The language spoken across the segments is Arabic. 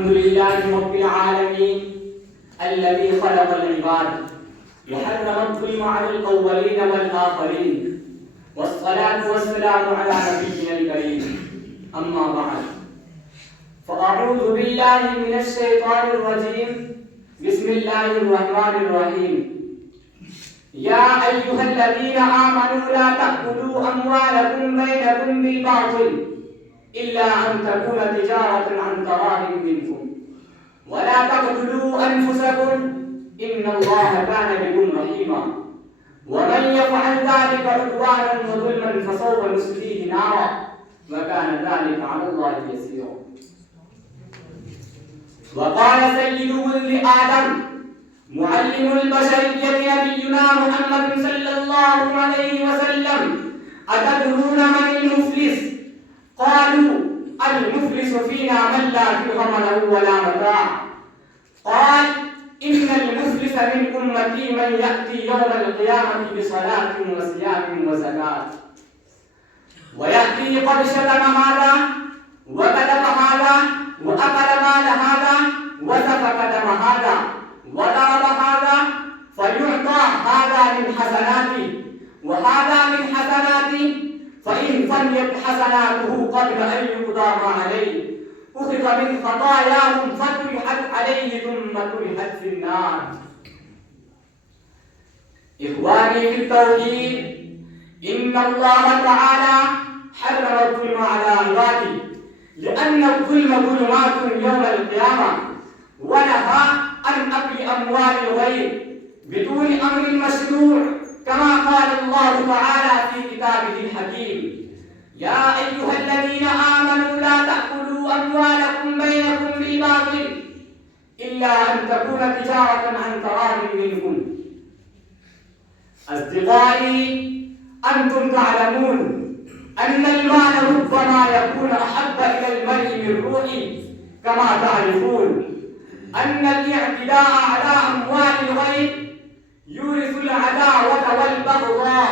الحمد لله رب العالمين الذي خلق العباد وحرم الظلم على الأولين والآخرين، والصلاة والسلام على نبينا الكريم. أما بعد، فأعوذ بالله من الشيطان الرجيم. بسم الله الرحمن الرحيم. يا أيها الذين آمنوا لا تأكلوا أموالكم بينكم بالباطل إلا أن تكون تجارة عن تراض منكم، ولا تقتلوا أنفسكم إن الله كان بكم رحيما، ومن يفعل ذلك عدوانا وظلما فسوف نصليه نارا وكان ذلك على الله يسيرا. وقال سيد ولد آدم معلم البشرية نبينا محمد صلى الله عليه وسلم: أتدرون من المفلس؟ قالوا: المفلس فينا من لا درهم له ولا متاع. قال: إن المفلس من أمتي من يأتي يوم القيامة بصلاة وصيام وزكاة، ويأتي قد شتم هذا وكذب هذا وأكل مال هذا وسفك دم هذا وضرب هذا، فيعطى هذا من حسناته وهذا من حسناته، فإن فنيت حسناته قبل أن يقضى ما عليه أخذ من خطاياهم فطرحت عليه ثم طرحت في النار. إخواني في التوحيد، إن الله تعالى حرم الظلم على عباده، لأن الظلم ظلمات يوم القيامة، ونهى عن أكل أموال الغير بدون أمر مشروع، كما قال الله تعالى في كتابه الحكيم: يا أيها الذين آمنوا لا تأكلوا أموالكم بينكم بالباطل إلا أن تكون تجارة عن تراض منكم. أصدقائي، أنتم تعلمون أن المال ربما يكون أحب إلى المرء من روحه، كما تعرفون أن الاعتداء على أموال الغير يورث العداوة والبغضاء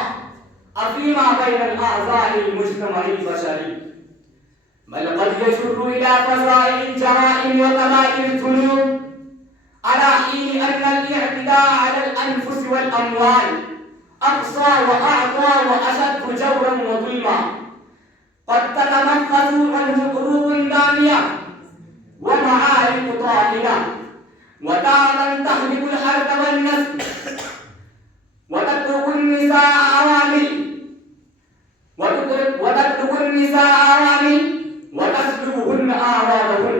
فيما بين الأعضاء المجتمع البشري، بل قد يجر إلى فظائع الجرائم وكبائر الذنوب، على حين أن الاعتداء على الأنفس والأموال أقصى وأعطى وأشد جورا وظلما. قد تتنفذ عنه قلوب دامية ومعارك طاحنة، وتارة تهلك الحرث والنسل وتترك النساء عوامل وتسلبهن أعراضهن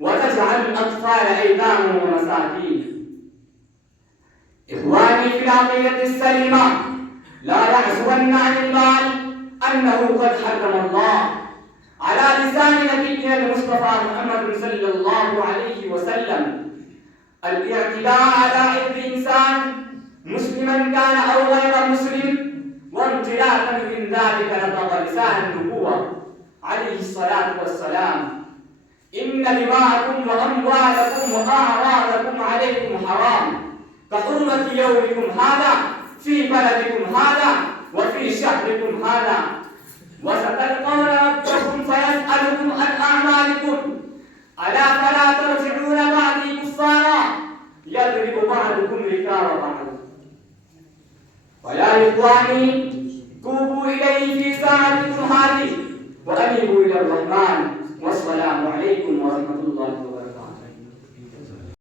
وتجعل الأطفال أيتاما ومساكين. إخواني في العقيدة السليمة، لا يحسبن عن المال أنه قد حرم الله على لسان نبينا المصطفى محمد صلى الله عليه وسلم الاعتداء على عرض إنسان مسلما كان أو غير مسلم، وامتلاكا من ذلك نطق لسان النبوة عليه الصلاة والسلام: إن دماءكم وأموالكم وأعراضكم عليكم حرام كحرمة يومكم هذا في بلدكم هذا وفي شهركم هذا، وستلقون ربكم فيسألكم عن أعمالكم، ألا فلا ترجعون بعدي كفارا يضرب بعضكم ركاب بعض. ويا إخواني، توبوا إليه في ساعتكم هذه وأنيبوا إلى الرحمن، والسلام عليكم ورحمة الله